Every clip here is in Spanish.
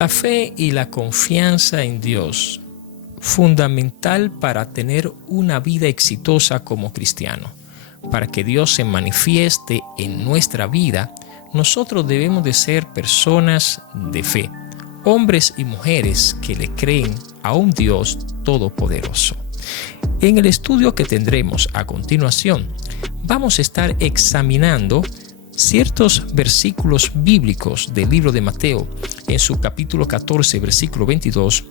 La fe y la confianza en Dios, fundamental para tener una vida exitosa como cristiano. Para que Dios se manifieste en nuestra vida, nosotros debemos de ser personas de fe, hombres y mujeres que le creen a un Dios todopoderoso. En el estudio que tendremos a continuación, vamos a estar examinando ciertos versículos bíblicos del libro de Mateo, en su capítulo 14, versículo 22,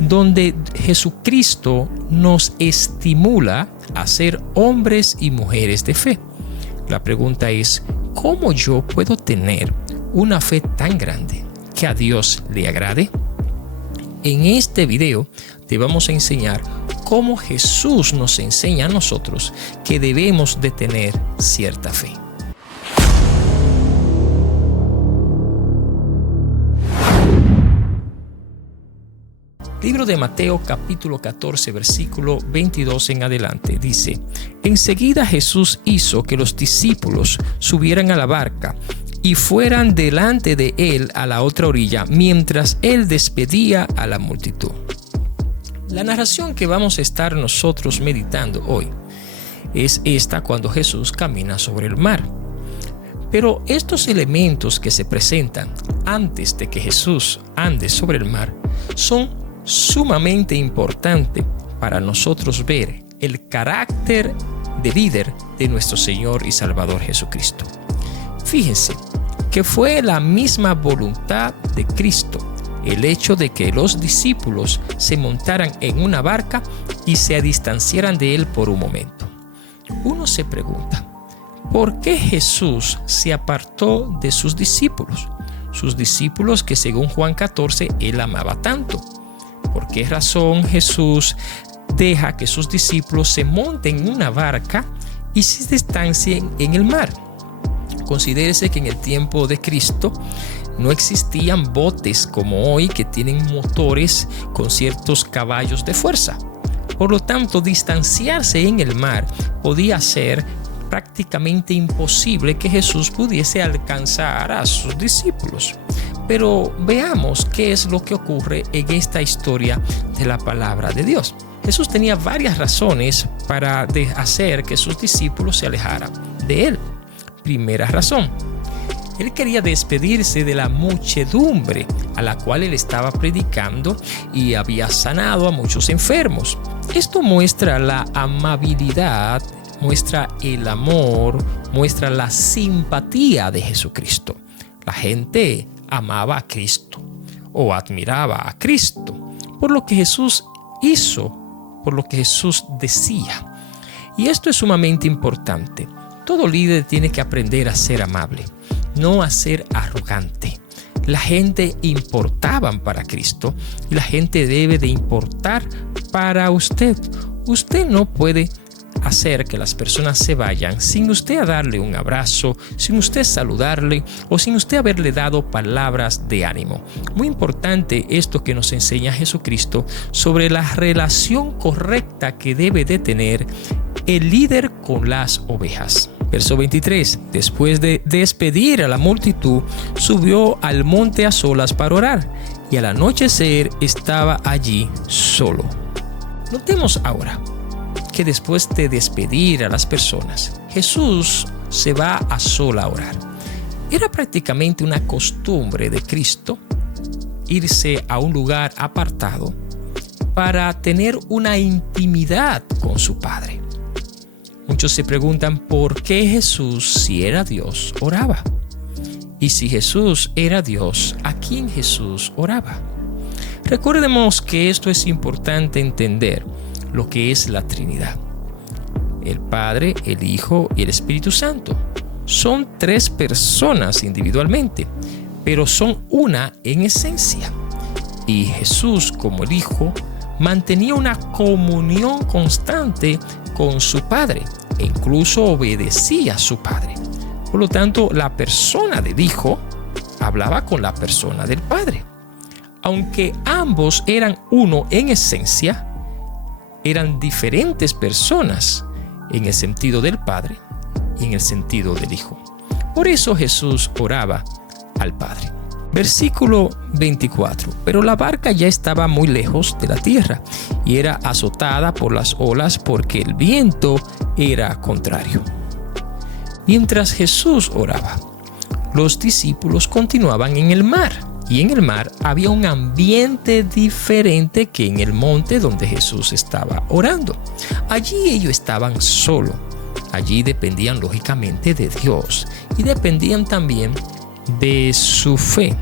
donde Jesucristo nos estimula a ser hombres y mujeres de fe. La pregunta es, ¿cómo yo puedo tener una fe tan grande que a Dios le agrade? En este video te vamos a enseñar cómo Jesús nos enseña a nosotros que debemos de tener cierta fe. Libro de Mateo capítulo 14 versículo 22 en adelante dice: Enseguida Jesús hizo que los discípulos subieran a la barca y fueran delante de él a la otra orilla, mientras él despedía a la multitud. La narración que vamos a estar nosotros meditando hoy es esta cuando Jesús camina sobre el mar. Pero estos elementos que se presentan antes de que Jesús ande sobre el mar son sumamente importante para nosotros ver el carácter de líder de nuestro Señor y Salvador Jesucristo. Fíjense que fue la misma voluntad de Cristo el hecho de que los discípulos se montaran en una barca y se distanciaran de él por un momento. Uno se pregunta, ¿por qué Jesús se apartó de sus discípulos? Sus discípulos que según Juan 14 él amaba tanto. ¿Por qué razón Jesús deja que sus discípulos se monten en una barca y se distancien en el mar? Considérese que en el tiempo de Cristo no existían botes como hoy que tienen motores con ciertos caballos de fuerza. Por lo tanto, distanciarse en el mar podía ser prácticamente imposible que Jesús pudiese alcanzar a sus discípulos. Pero veamos qué es lo que ocurre en esta historia de la palabra de Dios. Jesús tenía varias razones para hacer que sus discípulos se alejaran de él. Primera razón, él quería despedirse de la muchedumbre a la cual él estaba predicando y había sanado a muchos enfermos. Esto muestra la amabilidad, muestra el amor, muestra la simpatía de Jesucristo. La gente amaba a Cristo o admiraba a Cristo por lo que Jesús hizo, por lo que Jesús decía. Y esto es sumamente importante. Todo líder tiene que aprender a ser amable, no a ser arrogante. La gente importaba para Cristo y la gente debe de importar para usted. Usted no puede hacer que las personas se vayan sin usted darle un abrazo, sin usted saludarle o sin usted haberle dado palabras de ánimo. Muy importante esto que nos enseña Jesucristo sobre la relación correcta que debe de tener el líder con las ovejas. Verso 23. Después de despedir a la multitud, subió al monte a solas para orar, y al anochecer estaba allí solo. Notemos ahora que después de despedir a las personas, Jesús se va a sola a orar. Era prácticamente una costumbre de Cristo irse a un lugar apartado para tener una intimidad con su Padre. Muchos se preguntan por qué Jesús, si era Dios, oraba. Y si Jesús era Dios, ¿a quién Jesús oraba? Recordemos que esto es importante entender lo que es la Trinidad. El Padre, el Hijo y el Espíritu Santo son tres personas individualmente, pero son una en esencia. Y Jesús, como el Hijo, mantenía una comunión constante con su Padre e incluso obedecía a su Padre. Por lo tanto, la persona del Hijo hablaba con la persona del Padre. Aunque ambos eran uno en esencia, eran diferentes personas en el sentido del Padre y en el sentido del Hijo. Por eso Jesús oraba al Padre. Versículo 24. Pero la barca ya estaba muy lejos de la tierra y era azotada por las olas porque el viento era contrario. Mientras Jesús oraba, los discípulos continuaban en el mar. Y en el mar había un ambiente diferente que en el monte donde Jesús estaba orando. Allí ellos estaban solos. Allí dependían lógicamente de Dios y dependían también de su fe.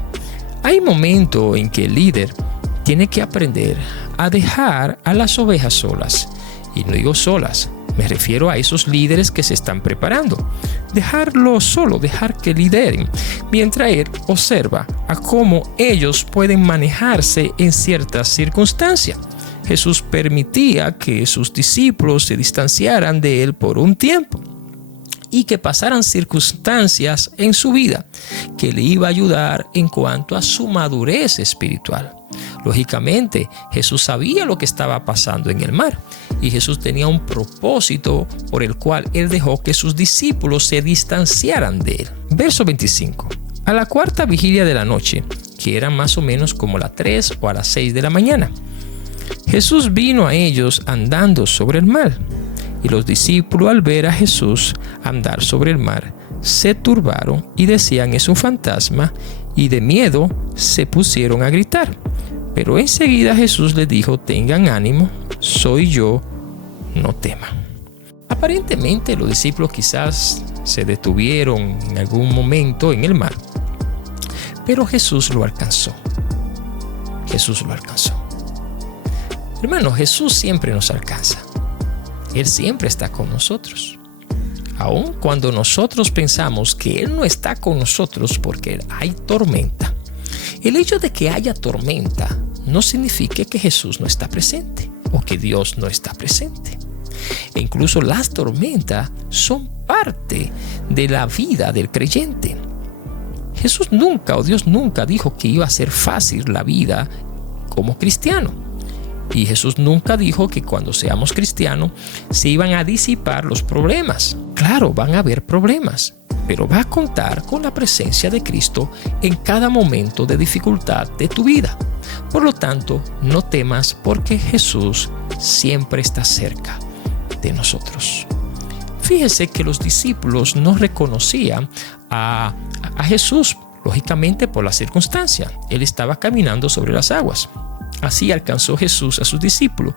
Hay momentos en que el líder tiene que aprender a dejar a las ovejas solas. Y no digo solas, me refiero a esos líderes que se están preparando. Dejarlo solo, dejar que lideren, mientras él observa a cómo ellos pueden manejarse en ciertas circunstancias. Jesús permitía que sus discípulos se distanciaran de él por un tiempo y que pasaran circunstancias en su vida que le iba a ayudar en cuanto a su madurez espiritual. Lógicamente, Jesús sabía lo que estaba pasando en el mar y Jesús tenía un propósito por el cual él dejó que sus discípulos se distanciaran de él. Verso 25. A la cuarta vigilia de la noche, que era más o menos como las 3 o a las 6 de la mañana, Jesús vino a ellos andando sobre el mar. Y los discípulos, al ver a Jesús andar sobre el mar, se turbaron y decían: es un fantasma, y de miedo se pusieron a gritar. Pero enseguida Jesús les dijo: tengan ánimo, soy yo, no teman. Aparentemente los discípulos quizás se detuvieron en algún momento en el mar, pero Jesús lo alcanzó. Jesús lo alcanzó. Hermano, Jesús siempre nos alcanza. Él siempre está con nosotros. Aun cuando nosotros pensamos que Él no está con nosotros porque hay tormenta, el hecho de que haya tormenta no significa que Jesús no está presente o que Dios no está presente. E incluso las tormentas son parte de la vida del creyente. Jesús nunca o Dios nunca dijo que iba a ser fácil la vida como cristiano. Y Jesús nunca dijo que cuando seamos cristianos se iban a disipar los problemas. Claro, van a haber problemas, pero va a contar con la presencia de Cristo en cada momento de dificultad de tu vida. Por lo tanto, no temas porque Jesús siempre está cerca de nosotros. Fíjese que los discípulos no reconocían a Jesús, lógicamente por la circunstancia. Él estaba caminando sobre las aguas. Así alcanzó Jesús a sus discípulos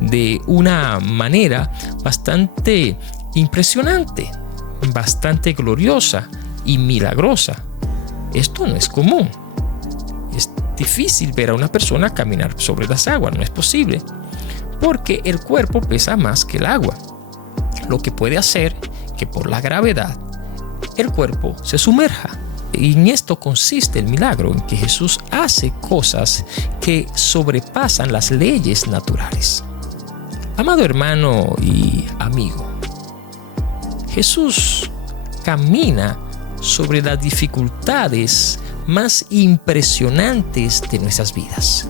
de una manera bastante impresionante, bastante gloriosa y milagrosa. Esto no es común. Es difícil ver a una persona caminar sobre las aguas, no es posible, porque el cuerpo pesa más que el agua, lo que puede hacer que por la gravedad el cuerpo se sumerja. Y en esto consiste el milagro, en que Jesús hace cosas que sobrepasan las leyes naturales. Amado hermano y amigo, Jesús camina sobre las dificultades más impresionantes de nuestras vidas.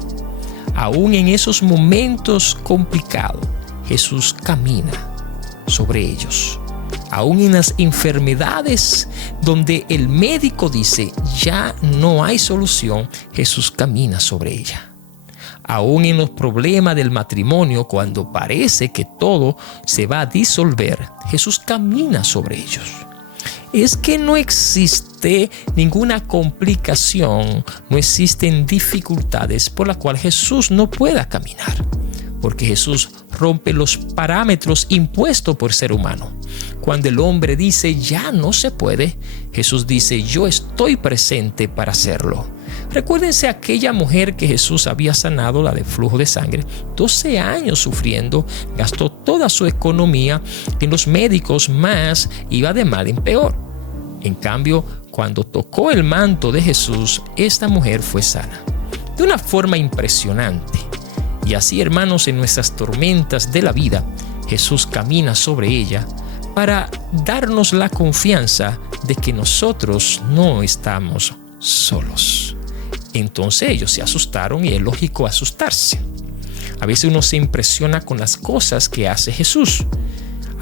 Aún en esos momentos complicados, Jesús camina sobre ellos. Aún en las enfermedades donde el médico dice ya no hay solución, Jesús camina sobre ella. Aún en los problemas del matrimonio, cuando parece que todo se va a disolver, Jesús camina sobre ellos. Es que no existe ninguna complicación, no existen dificultades por las cuales Jesús no pueda caminar. Porque Jesús rompe los parámetros impuestos por ser humano. Cuando el hombre dice ya no se puede, Jesús dice yo estoy presente para hacerlo. Recuérdense aquella mujer que Jesús había sanado, la de flujo de sangre, 12 años sufriendo, gastó toda su economía en los médicos, más iba de mal en peor. En cambio, cuando tocó el manto de Jesús, esta mujer fue sana de una forma impresionante. Y así, hermanos, en nuestras tormentas de la vida, Jesús camina sobre ella para darnos la confianza de que nosotros no estamos solos. Entonces ellos se asustaron y es lógico asustarse. A veces uno se impresiona con las cosas que hace Jesús.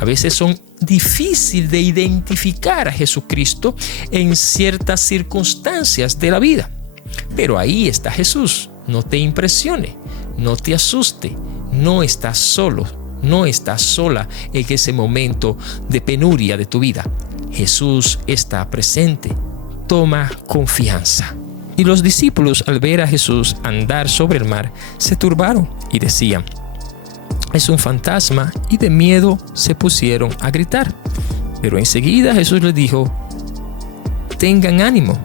A veces son difíciles de identificar a Jesucristo en ciertas circunstancias de la vida. Pero ahí está Jesús. No te impresione, no te asuste, no estás solo, no estás sola en ese momento de penuria de tu vida. Jesús está presente. Toma confianza. Y los discípulos, al ver a Jesús andar sobre el mar, se turbaron y decían: es un fantasma, y de miedo se pusieron a gritar. Pero enseguida Jesús les dijo: tengan ánimo,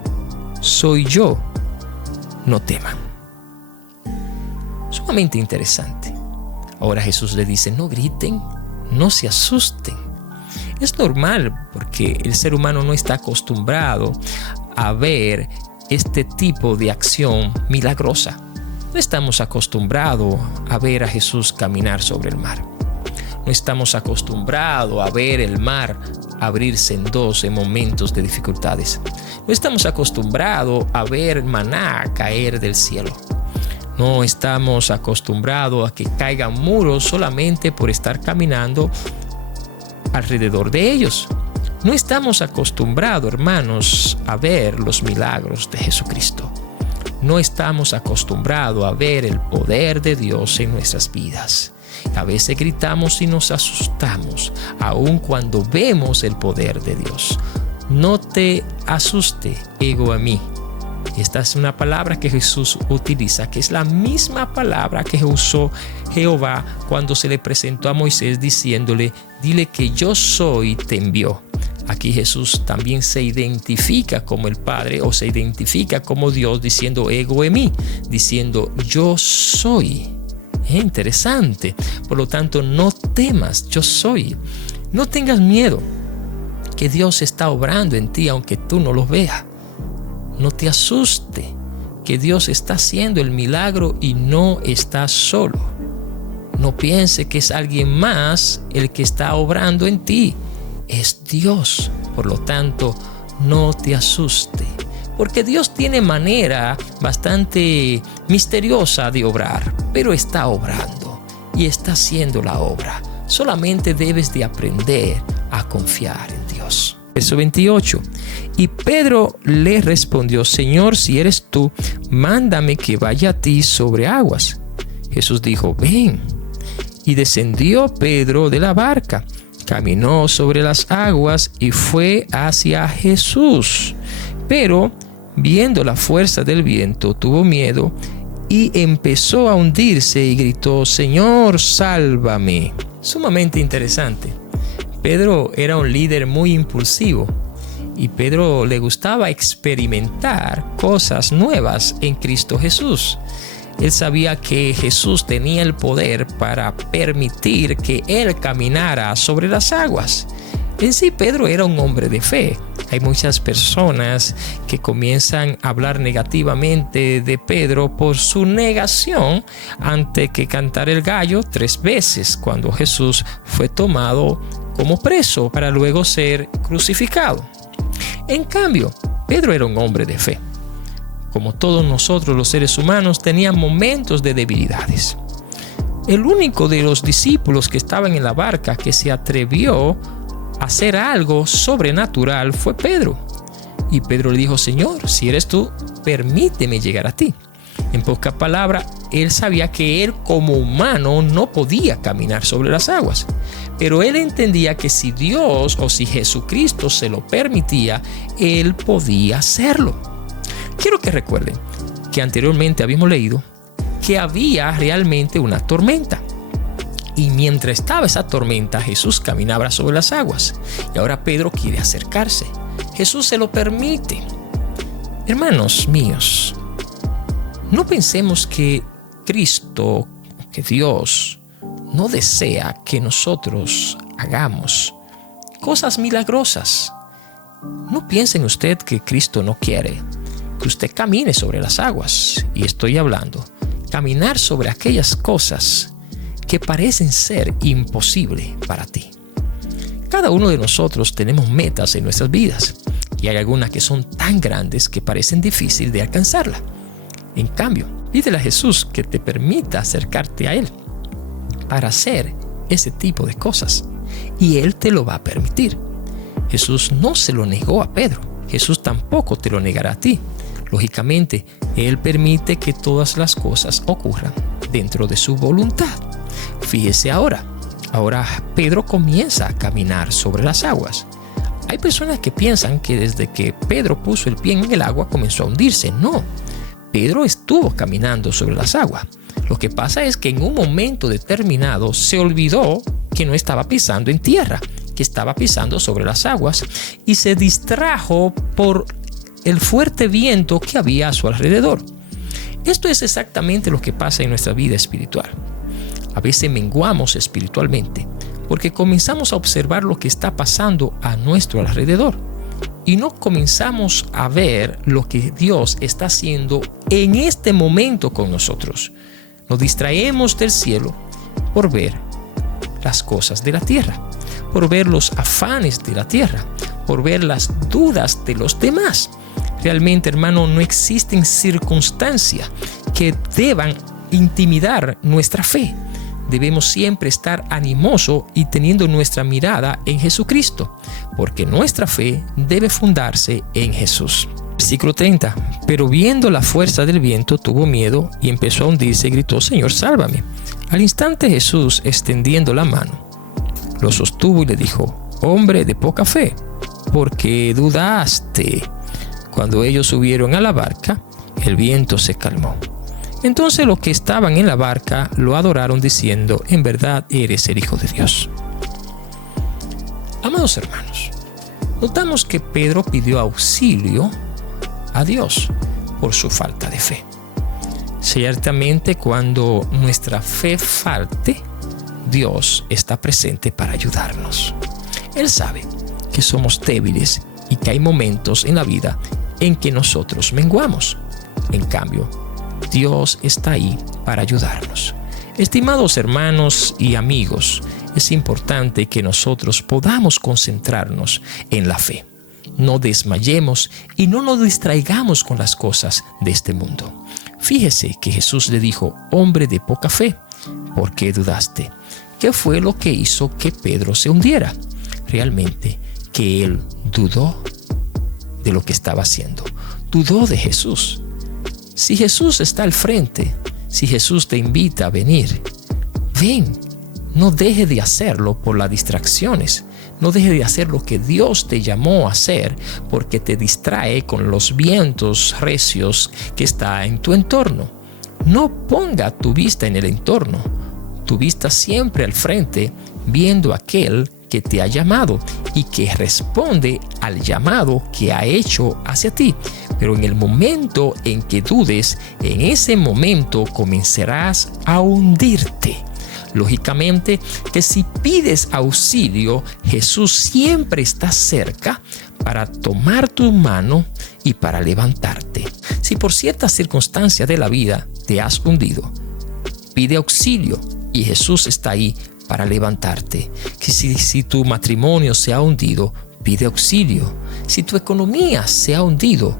soy yo, no teman. Sumamente interesante. Ahora Jesús le dice: no griten, no se asusten. Es normal porque el ser humano no está acostumbrado a ver este tipo de acción milagrosa. No estamos acostumbrados a ver a Jesús caminar sobre el mar. No estamos acostumbrados a ver el mar abrirse en dos en momentos de dificultades. No estamos acostumbrados a ver maná caer del cielo. No estamos acostumbrados a que caigan muros solamente por estar caminando alrededor de ellos. No estamos acostumbrados, hermanos, a ver los milagros de Jesucristo. No estamos acostumbrados a ver el poder de Dios en nuestras vidas. A veces gritamos y nos asustamos, aun cuando vemos el poder de Dios. No te asuste, ego a mí. Esta es una palabra que Jesús utiliza, que es la misma palabra que usó Jehová cuando se le presentó a Moisés diciéndole: dile que yo soy, te envió. Aquí Jesús también se identifica como el Padre, o se identifica como Dios, diciendo ego en mí, diciendo yo soy. Es interesante. Por lo tanto, no temas, yo soy. No tengas miedo, que Dios está obrando en ti aunque tú no lo veas. No te asuste, que Dios está haciendo el milagro y no estás solo. No piense que es alguien más el que está obrando en ti. Es Dios. Por lo tanto, no te asuste, porque Dios tiene manera bastante misteriosa de obrar, pero está obrando y está haciendo la obra. Solamente debes de aprender a confiar en Dios. Verso 28. Y Pedro le respondió: Señor, si eres tú, mándame que vaya a ti sobre aguas. Jesús dijo: ven. Y descendió Pedro de la barca, caminó sobre las aguas y fue hacia Jesús. Pero, viendo la fuerza del viento, tuvo miedo y empezó a hundirse y gritó: Señor, sálvame. Sumamente interesante. Pedro era un líder muy impulsivo y Pedro le gustaba experimentar cosas nuevas en Cristo Jesús. Él sabía que Jesús tenía el poder para permitir que él caminara sobre las aguas. En sí, Pedro era un hombre de fe. Hay muchas personas que comienzan a hablar negativamente de Pedro por su negación ante que cantara el gallo 3 veces cuando Jesús fue tomado como preso para luego ser crucificado. En cambio, Pedro era un hombre de fe. Como todos nosotros los seres humanos, tenía momentos de debilidades. El único de los discípulos que estaban en la barca que se atrevió a hacer algo sobrenatural fue Pedro. Y Pedro le dijo: Señor, si eres tú, permíteme llegar a ti. En pocas palabras, él sabía que él como humano no podía caminar sobre las aguas. Pero él entendía que si Dios o si Jesucristo se lo permitía, él podía hacerlo. Quiero que recuerden que anteriormente habíamos leído que había realmente una tormenta. Y mientras estaba esa tormenta, Jesús caminaba sobre las aguas. Y ahora Pedro quiere acercarse. Jesús se lo permite. Hermanos míos, no pensemos que Cristo, que Dios, no desea que nosotros hagamos cosas milagrosas. No piensen usted que Cristo no quiere que usted camine sobre las aguas. Y estoy hablando, caminar sobre aquellas cosas que parecen ser imposibles para ti. Cada uno de nosotros tenemos metas en nuestras vidas y hay algunas que son tan grandes que parecen difíciles de alcanzarla. En cambio, pídele a Jesús que te permita acercarte a Él para hacer ese tipo de cosas y Él te lo va a permitir. Jesús no se lo negó a Pedro. Jesús tampoco te lo negará a ti. Lógicamente, Él permite que todas las cosas ocurran dentro de su voluntad. Fíjese ahora Pedro comienza a caminar sobre las aguas. Hay personas que piensan que desde que Pedro puso el pie en el agua comenzó a hundirse. No, Pedro estuvo caminando sobre las aguas. Lo que pasa es que en un momento determinado se olvidó que no estaba pisando en tierra, que estaba pisando sobre las aguas, y se distrajo por el fuerte viento que había a su alrededor. Esto es exactamente lo que pasa en nuestra vida espiritual. A veces menguamos espiritualmente porque comenzamos a observar lo que está pasando a nuestro alrededor y no comenzamos a ver lo que Dios está haciendo en este momento con nosotros. Nos distraemos del cielo por ver las cosas de la tierra, por ver los afanes de la tierra, por ver las dudas de los demás. Realmente, hermano, no existen circunstancias que deban intimidar nuestra fe. Debemos siempre estar animosos y teniendo nuestra mirada en Jesucristo, porque nuestra fe debe fundarse en Jesús. Versículo 30. Pero viendo la fuerza del viento, tuvo miedo y empezó a hundirse y gritó: Señor, sálvame. Al instante Jesús, extendiendo la mano, lo sostuvo y le dijo: Hombre de poca fe, ¿por qué dudaste? Cuando ellos subieron a la barca, el viento se calmó. Entonces los que estaban en la barca lo adoraron diciendo: En verdad eres el Hijo de Dios. Amados hermanos, notamos que Pedro pidió auxilio a Dios por su falta de fe. Ciertamente, cuando nuestra fe falte, Dios está presente para ayudarnos. Él sabe que somos débiles y que hay momentos en la vida en que nosotros menguamos. En cambio, Dios está ahí para ayudarnos. Estimados hermanos y amigos, es importante que nosotros podamos concentrarnos en la fe. No desmayemos y no nos distraigamos con las cosas de este mundo. Fíjese que Jesús le dijo: Hombre de poca fe, ¿por qué dudaste? ¿Qué fue lo que hizo que Pedro se hundiera? Realmente que él dudó de lo que estaba haciendo. Dudó de Jesús. Si Jesús está al frente, si Jesús te invita a venir, ven. No deje de hacerlo por las distracciones. No deje de hacer lo que Dios te llamó a hacer porque te distrae con los vientos recios que está en tu entorno. No ponga tu vista en el entorno. Tu vista siempre al frente, viendo a aquel que te ha llamado y que responde al llamado que ha hecho hacia ti. Pero en el momento en que dudes, en ese momento comenzarás a hundirte. Lógicamente que si pides auxilio, Jesús siempre está cerca para tomar tu mano y para levantarte. Si por ciertas circunstancias de la vida te has hundido, pide auxilio y Jesús está ahí para levantarte. Si tu matrimonio se ha hundido, pide auxilio. Si tu economía se ha hundido,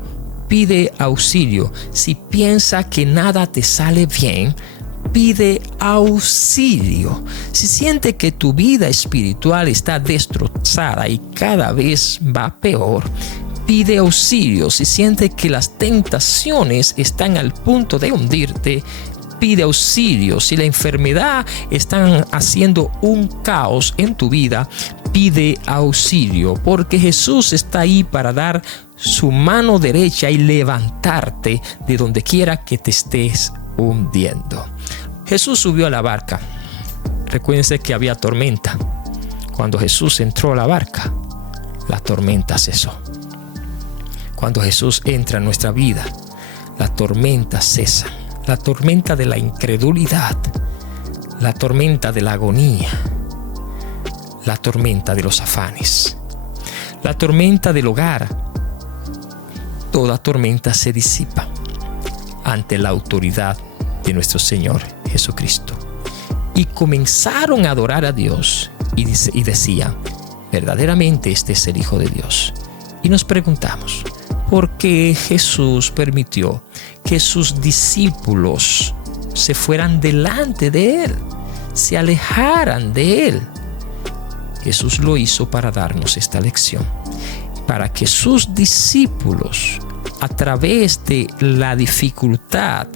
pide auxilio. Si piensa que nada te sale bien, pide auxilio. Si siente que tu vida espiritual está destrozada y cada vez va peor, pide auxilio. Si siente que las tentaciones están al punto de hundirte, pide auxilio. Si la enfermedad está haciendo un caos en tu vida, pide auxilio, porque Jesús está ahí para dar su mano derecha y levantarte de donde quiera que te estés hundiendo. Jesús subió a la barca. Recuérdense que había tormenta. Cuando Jesús entró a la barca, la tormenta cesó. Cuando Jesús entra en nuestra vida, la tormenta cesa. La tormenta de la incredulidad, la tormenta de la agonía, la tormenta de los afanes, la tormenta del hogar. Toda tormenta se disipa ante la autoridad de nuestro Señor Jesucristo. Y comenzaron a adorar a Dios y decían: verdaderamente este es el Hijo de Dios. Y nos preguntamos, ¿por qué Jesús permitió que sus discípulos se fueran delante de Él, se alejaran de Él? Jesús lo hizo para darnos esta lección, para que sus discípulos a través de la dificultad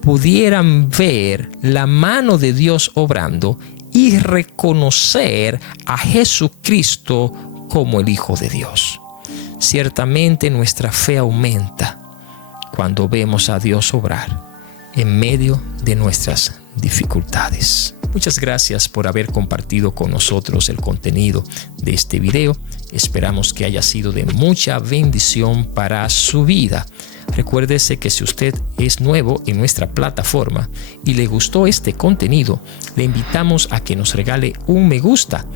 pudieran ver la mano de Dios obrando y reconocer a Jesucristo como el Hijo de Dios. Ciertamente nuestra fe aumenta cuando vemos a Dios obrar en medio de nuestras dificultades. Muchas gracias por haber compartido con nosotros el contenido de este video. Esperamos que haya sido de mucha bendición para su vida. Recuérdese que si usted es nuevo en nuestra plataforma y le gustó este contenido, le invitamos a que nos regale un me gusta,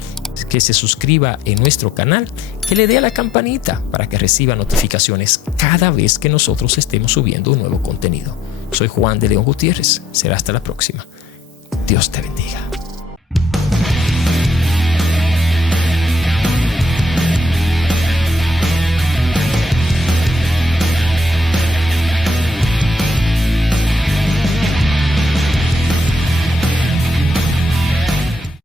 que se suscriba en nuestro canal, que le dé a la campanita para que reciba notificaciones cada vez que nosotros estemos subiendo un nuevo contenido. Soy Juan de León Gutiérrez. Será hasta la próxima. Dios te bendiga.